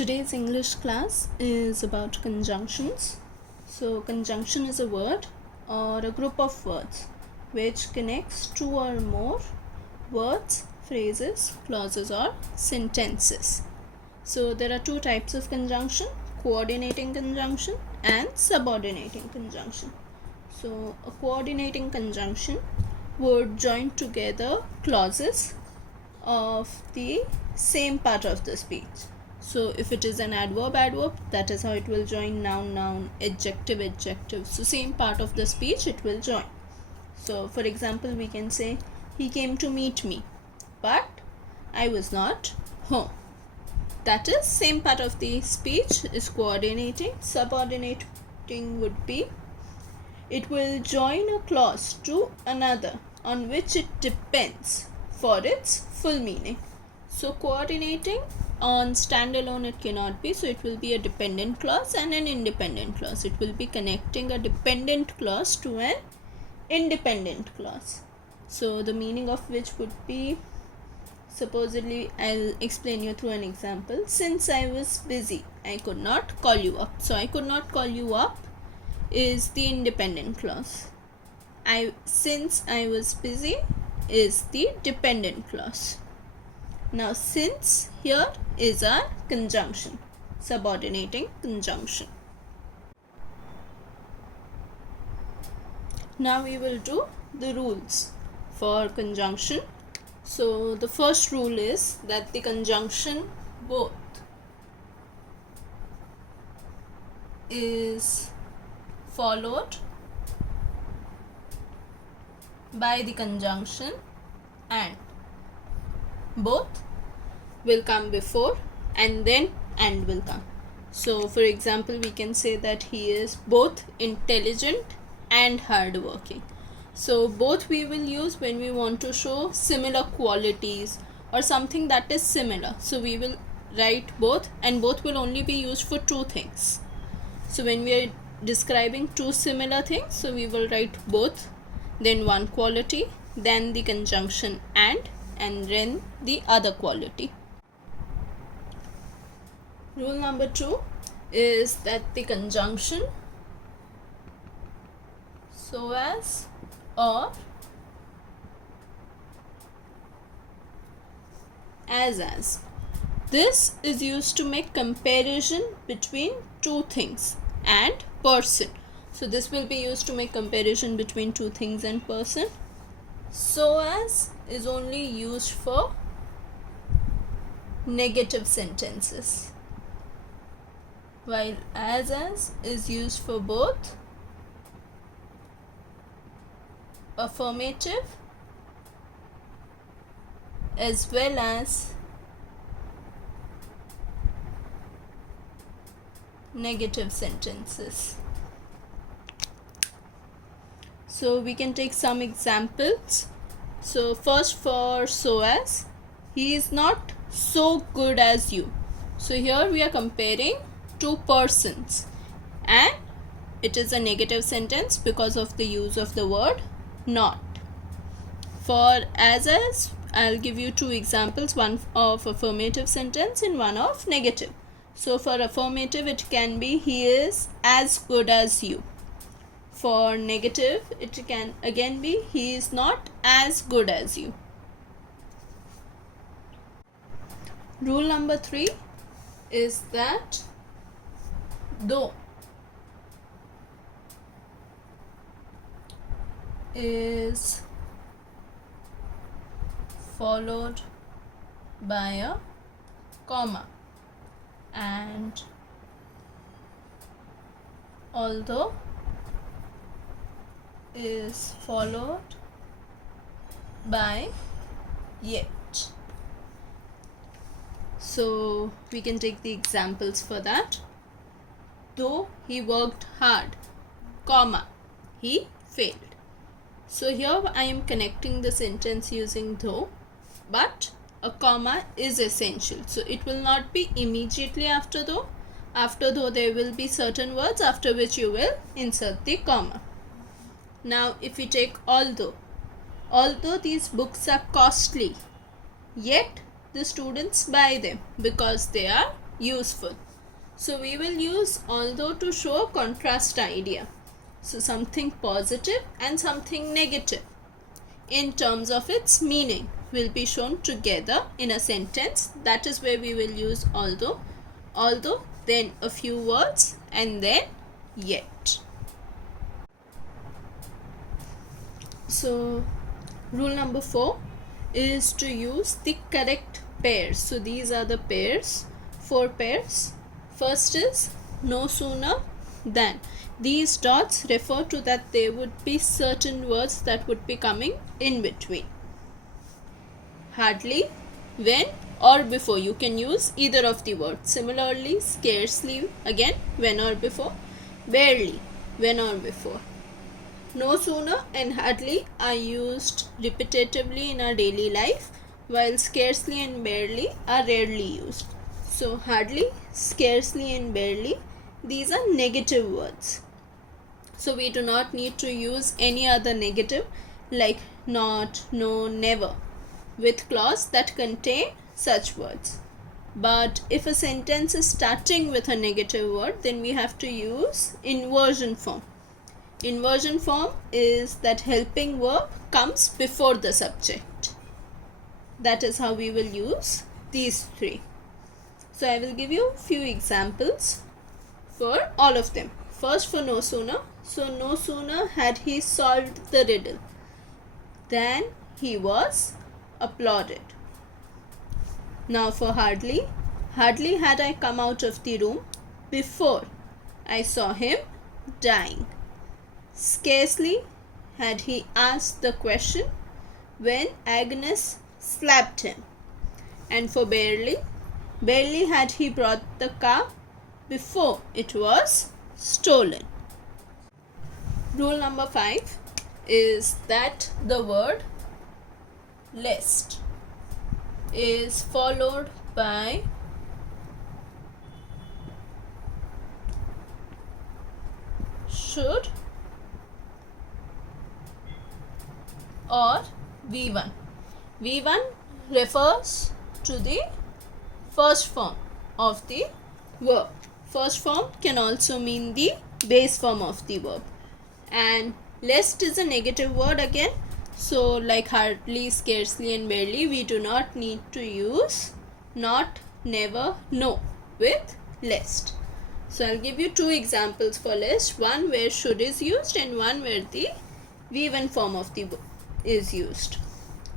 Today's English class is about conjunctions. So, conjunction is a word or a group of words which connects two or more words, phrases, clauses, or sentences. So, there are two types of conjunction: coordinating conjunction and subordinating conjunction. So, a coordinating conjunction would join together clauses of the same part of the speech. So if it is an adverb, that is how it will join noun, adjective. So same part of the speech it will join. So for example, we can say he came to meet me, but I was not home. That is same part of the speech is coordinating. Subordinating would be it will join a clause to another on which it depends for its full meaning. So coordinating on standalone it cannot be, so it will be a dependent clause and an independent clause. It will be connecting a dependent clause to an independent clause. So the meaning of which would be, supposedly I'll explain you through an example. Since I was busy, I could not call you up. So I could not call you up is the independent clause. Since I was busy is the dependent clause. Now since here is a conjunction, subordinating conjunction. Now we will do the rules for conjunction. So the first rule is that the conjunction both is followed by the conjunction and. Both will come before and then and will come. So for example, we can say that he is both intelligent and hardworking. So both we will use when we want to show similar qualities or something that is similar. So we will write both, and both will only be used for two things. So when we are describing two similar things, so we will write both, then one quality, then the conjunction and then the other quality. Rule number 2 is that the conjunction so as or as. This is used to make comparison between two things and person. So this will be used to make comparison between two things and person. So as is only used for negative sentences, while as is used for both affirmative as well as negative sentences. So we can take some examples. So first, for so as, he is not so good as you. So here we are comparing two persons and it is a negative sentence because of the use of the word not. For as, I'll give you two examples, one of affirmative sentence and one of negative. So for affirmative it can be he is as good as you. For negative, it can again be he is not as good as you. Rule number 3 is that though is followed by a comma and although is followed by yet. So we can take the examples for that. Though he worked hard, comma, he failed. So here I am connecting the sentence using though, but a comma is essential. So it will not be immediately after though. After though there will be certain words after which you will insert the comma. Now if we take although these books are costly, yet the students buy them because they are useful. So we will use although to show a contrast idea. So something positive and something negative in terms of its meaning will be shown together in a sentence. That is where we will use although, then a few words, and then yet. So rule number 4 is to use the correct pairs. So these are the pairs, 4 pairs. First is no sooner than. These dots refer to that there would be certain words that would be coming in between. Hardly, when, or before. You can use either of the words. Similarly, scarcely, again, when or before. Barely, when or before. No sooner and hardly are used repetitively in our daily life, while scarcely and barely are rarely used. So hardly, scarcely and barely, these are negative words. So we do not need to use any other negative like not, no, never with clause that contain such words. But if a sentence is starting with a negative word, then we have to use inversion form. Inversion form is that helping verb comes before the subject. That is how we will use these 3. So I will give you few examples for all of them. First, for no sooner. So no sooner had he solved the riddle than he was applauded. Now for hardly. Hardly had I come out of the room before I saw him dying. Scarcely had he asked the question when Agnes slapped him. And for barely. Barely had he brought the car before it was stolen. Rule number 5 is that the word lest is followed by should or V1. V1 refers to the first form of the verb. First form can also mean the base form of the verb. And lest is a negative word again. So like hardly, scarcely and barely, we do not need to use not, never, no with lest. So I'll give you 2 examples for lest. One where should is used and one where the V1 form of the verb is used.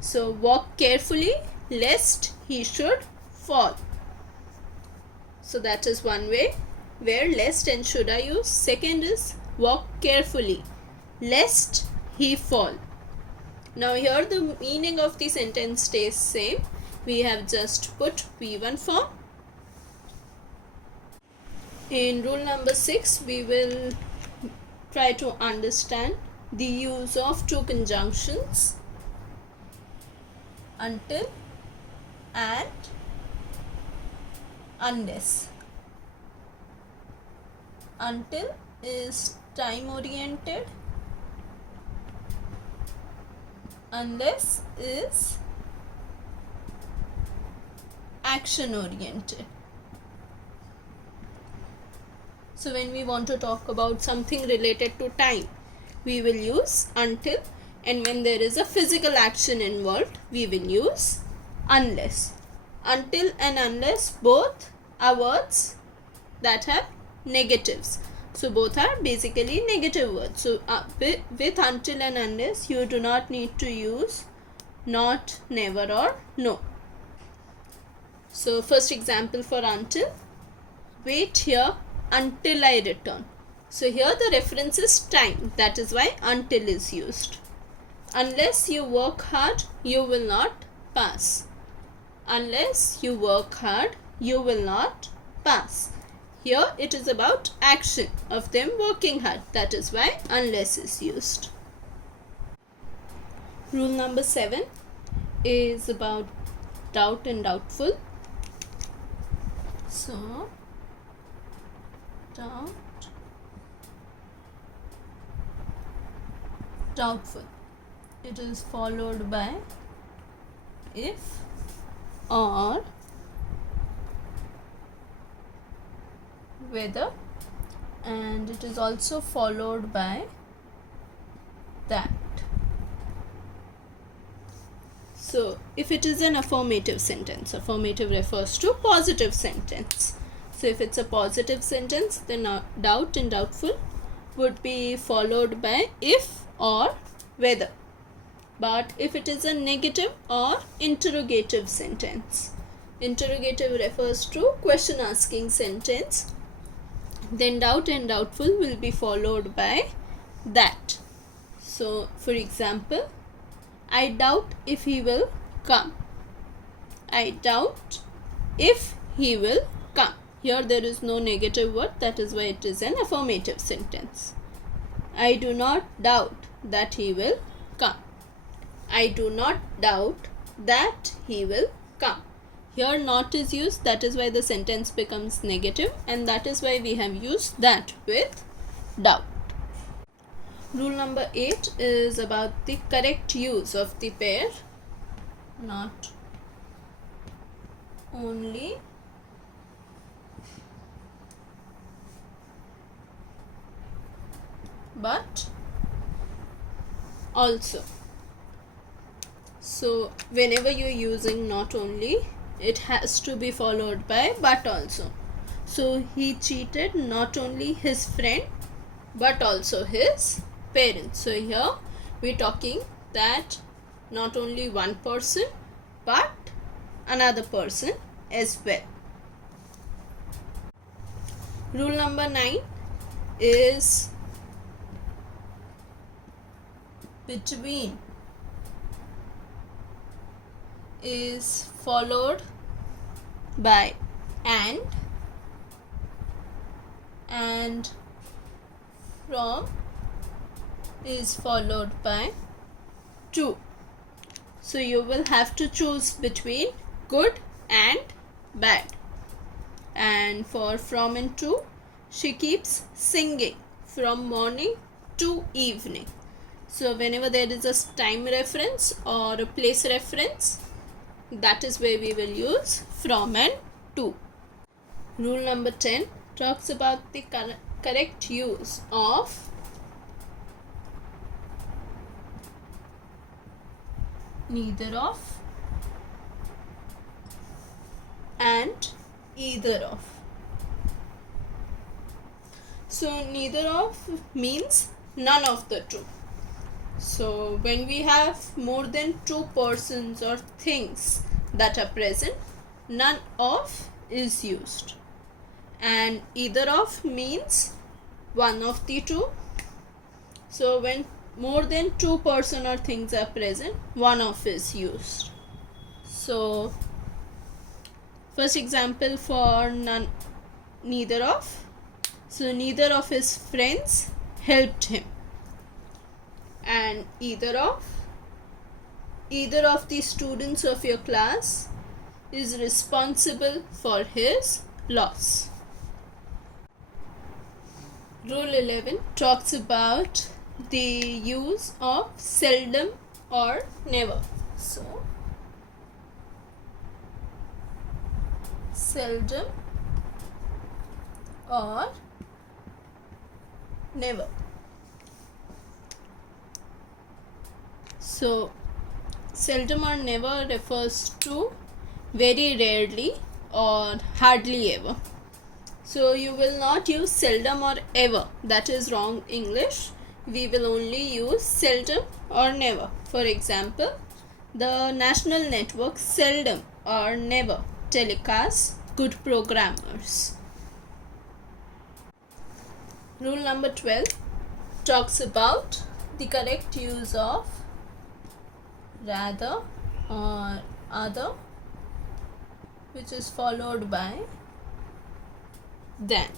So walk carefully lest he should fall. So that is one way where lest and should are used. Second is walk carefully lest he fall. Now here the meaning of the sentence stays same. We have just put V1 form. In rule number 6, we will try to understand the use of 2 conjunctions, until and unless. Until is time oriented, unless is action oriented. So when we want to talk about something related to time, we will use until, and when there is a physical action involved, we will use unless. Until and unless both are words that have negatives. So both are basically negative words. So with until and unless, you do not need to use not, never or no. So first example for until, wait here until I return. So here the reference is time. That is why until is used. Unless you work hard, you will not pass. Unless you work hard, you will not pass. Here it is about action of them working hard. That is why unless is used. Rule number 7 is about doubt and doubtful. So doubt, doubtful. It is followed by if or whether, and it is also followed by that. So if it is an affirmative sentence, affirmative refers to positive sentence. So if it's a positive sentence, then doubt and doubtful would be followed by if or whether. But if it is a negative or interrogative sentence, interrogative refers to question asking sentence, then doubt and doubtful will be followed by that. So for example, I doubt if he will come. I doubt if he will come. Here there is no negative word, that is why it is an affirmative sentence. I do not doubt that he will come. I do not doubt that he will come. Here not is used, that is why the sentence becomes negative, and that is why we have used that with doubt. Rule number 8 is about the correct use of the pair not only, but also. So whenever you are using not only, it has to be followed by but also. So he cheated not only his friend but also his parents. So here we are talking that not only one person but another person as well. Rule number 9 is between is followed by and from is followed by to. So you will have to choose between good and bad. And for from and to, she keeps singing from morning to evening. So whenever there is a time reference or a place reference, that is where we will use from and to. Rule number 10 talks about the correct use of neither of and either of. So neither of means none of the two. So when we have more than two persons or things that are present, none of is used. And either of means one of the two. So when more than two person or things are present, one of is used. So first example for neither of. So neither of his friends helped him. And either of the students of your class is responsible for his loss. Rule 11 talks about the use of seldom or never. So seldom or never. So seldom or never refers to very rarely or hardly ever. So you will not use seldom or ever, that is wrong English. We will only use seldom or never. For example, the national network seldom or never telecasts good programmers. Rule number 12 talks about the correct use of rather or other, which is followed by than.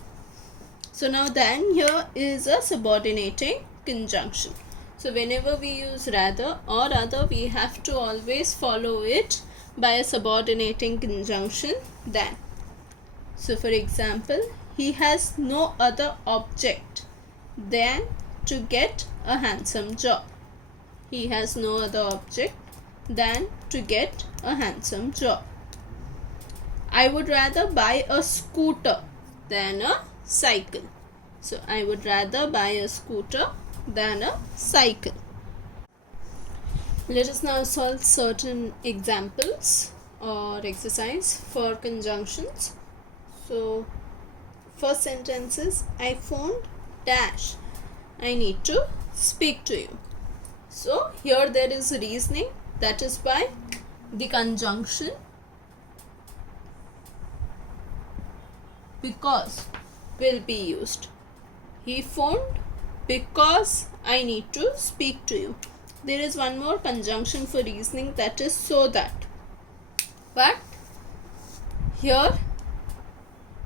So now than here is a subordinating conjunction. So whenever we use rather or other, we have to always follow it by a subordinating conjunction than. So for example, he has no other object than to get a handsome job. He has no other object than to get a handsome job. I would rather buy a scooter than a cycle. So I would rather buy a scooter than a cycle. Let us now solve certain examples or exercise for conjunctions. So first sentence is, I phoned dash, I need to speak to you. So here there is reasoning, that is why the conjunction because will be used. He phoned because I need to speak to you. There is one more conjunction for reasoning, that is so that. But here,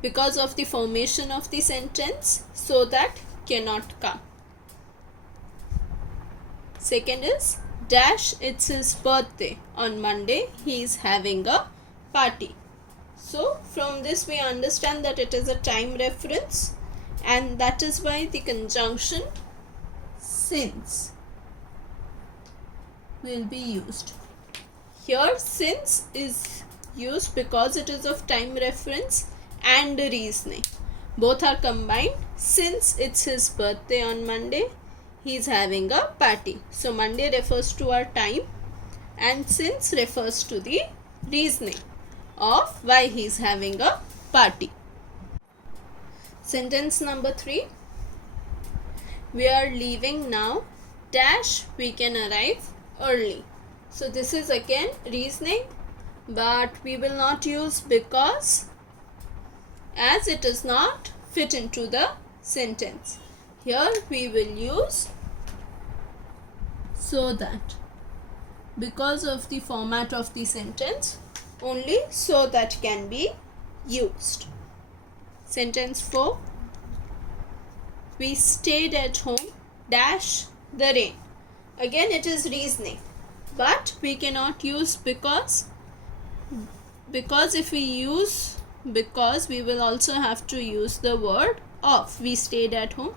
because of the formation of the sentence, so that cannot come. Second is, dash, it's his birthday. On Monday, he is having a party. So from this we understand that it is a time reference, and that is why the conjunction since will be used. Here since is used because it is of time reference and reasoning. Both are combined. Since it's his birthday on Monday, he is having a party. So Monday refers to our time and since refers to the reasoning of why he is having a party. Sentence number 3. We are leaving now, dash, we can arrive early. So this is again reasoning, but we will not use because, as it does not fit into the sentence. Here we will use so that. Because of the format of the sentence, only so that can be used. Sentence 4. We stayed at home, dash, the rain. Again it is reasoning, but we cannot use because if we use because, we will also have to use the word of. We stayed at home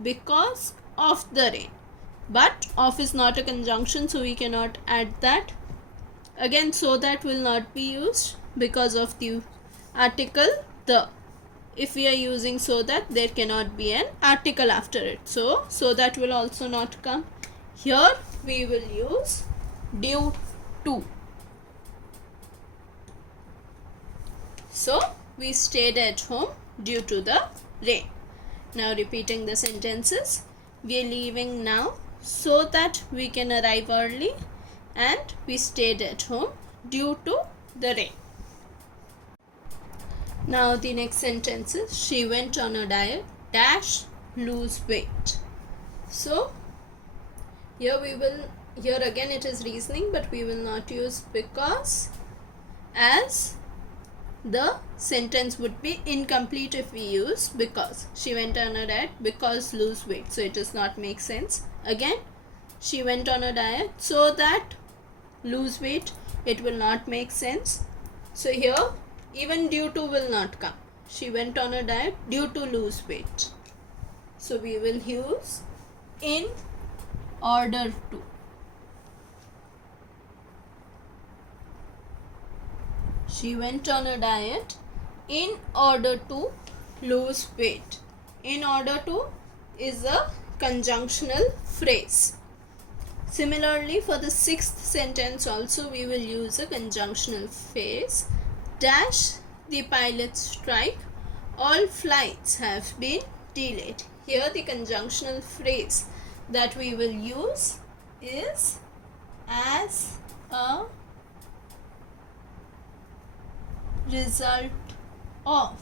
because of the rain, but of is not a conjunction, so we cannot add that. Again so that will not be used because of the article the. If we are using so that, there cannot be an article after it, so that will also not come. Here we will use due to. So we stayed at home due to the rain. Now repeating the sentences. We are leaving now so that we can arrive early, and we stayed at home due to the rain. Now the next sentence is, she went on a diet, dash, lose weight. So here again it is reasoning, but we will not use because, as the sentence would be incomplete if we use because. She went on a diet because lose weight, so it does not make sense. Again, she went on a diet so that lose weight, it will not make sense. So here even due to will not come. She went on a diet due to lose weight, so we will use in order to. She went on a diet in order to lose weight. In order to is a conjunctional phrase. Similarly, for the sixth sentence also we will use a conjunctional phrase. Dash, the pilots strike, all flights have been delayed. Here the conjunctional phrase that we will use is as a result of.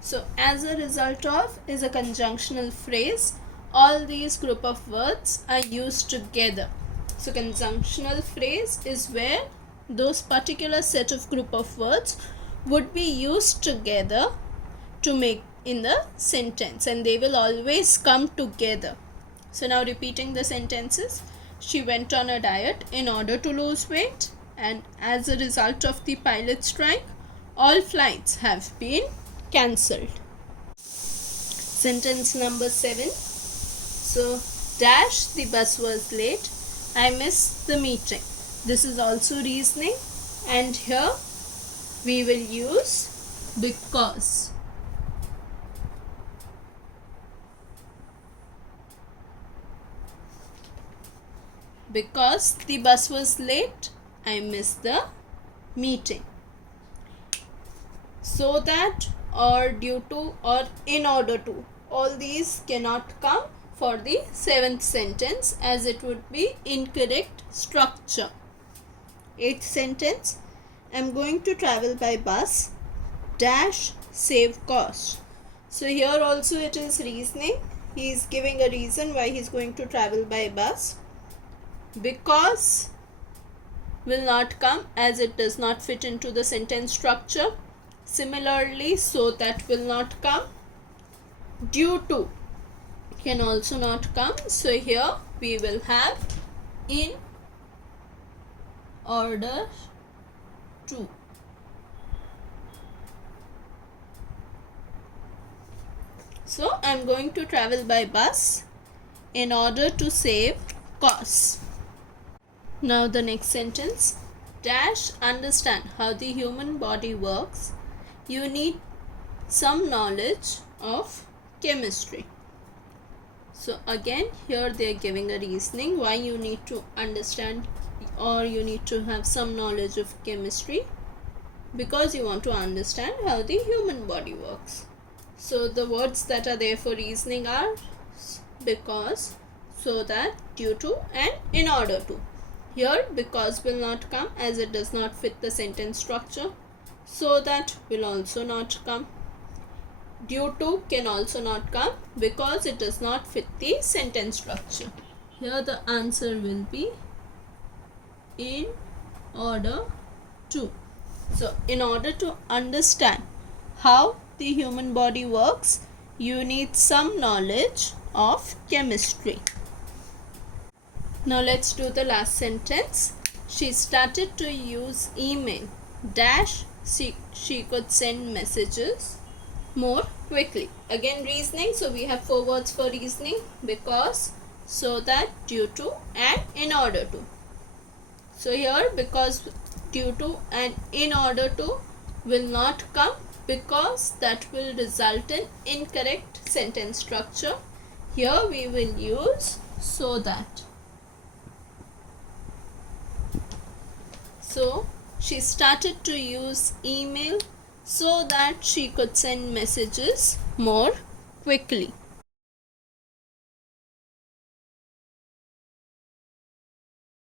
So as a result of is a conjunctional phrase. All these group of words are used together. So conjunctional phrase is where those particular set of group of words would be used together to make in the sentence, and they will always come together. So now repeating the sentences. She went on a diet in order to lose weight, and as a result of the pilot strike, all flights have been cancelled. Sentence number 7. So dash, the bus was late, I missed the meeting. This is also reasoning, and here we will use because. Because the bus was late, I missed the meeting. So that, or due to, or in order to, all these cannot come for the seventh sentence, as it would be incorrect structure. Eighth sentence, I am going to travel by bus dash save cost. So here also it is reasoning. He is giving a reason why he is going to travel by bus. Because will not come, as it does not fit into the sentence structure. Similarly, so that will not come. Due to can also not come. So here we will have in order to. So I am going to travel by bus in order to save costs. Now the next sentence, dash understand how the human body works. You need some knowledge of chemistry. So again here they are giving a reasoning why you need to understand or you need to have some knowledge of chemistry, because you want to understand how the human body works. So the words that are there for reasoning are because, so that, due to and in order to. Here because will not come, as it does not fit the sentence structure. So that will also not come. Due to can also not come, because it does not fit the sentence structure. Here the answer will be in order to. So in order to understand how the human body works, you need some knowledge of chemistry. Now let's do the last sentence. She started to use email dash she could send messages more quickly. Again reasoning, so we have 4 words for reasoning: because, so that, due to and in order to. So here because, due to and in order to will not come, because that will result in incorrect sentence structure. Here we will use so that. So she started to use email so that she could send messages more quickly.